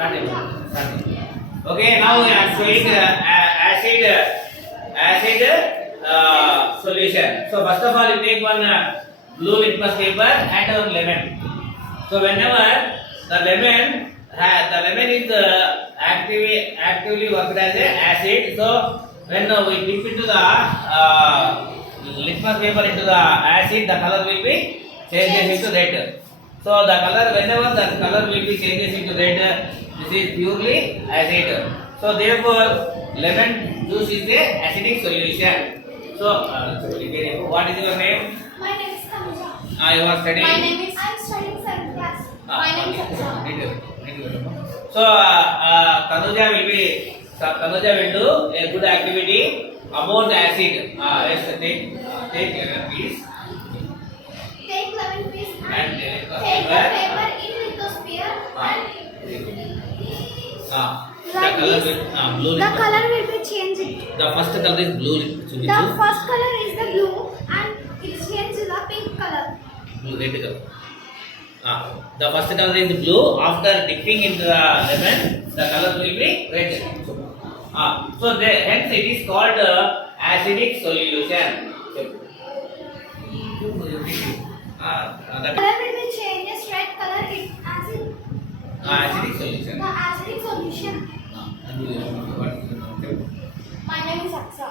Start. Okay, now we are showing acid solution. So first of all, you take one blue litmus paper and one lemon. So whenever the lemon is actively worked as a acid. So when we dip into the litmus paper into the acid, the color will be changes into red. So the color, whenever the color will be changes into red, this is purely acid. So therefore, lemon juice is a acidic solution. So, what is your name? My name is Tanuja. You are studying. I'm studying 7th class. My name is Aksha. So, Tanuja will do a good activity about acid. Yes, take please. Take lemon piece And take the paper in lithosphere The color will blue. The color will be changed. The first color is blue. The first color is the blue and it changes to the pink color. Blue, red color. The first color is blue. After dipping into the lemon, the color will be red. So hence it is called acidic solution. The color will be changed. Red color is acid. Acidic solution. The acidic solution. My name is Aksha.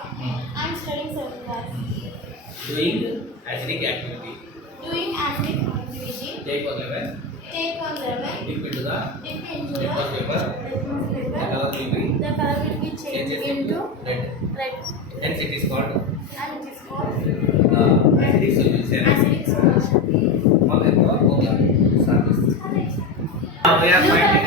I'm studying 7th class. Doing acidic activity. Doing acidic activity. Take one lemon. Take one lemon. Dip into the Dip into the litmus paper. litmus The paper. color will be The color will be changed changes into red. red. Hence it is called And it is called acidic solution. acidic solution. Okay, start this. Now we are going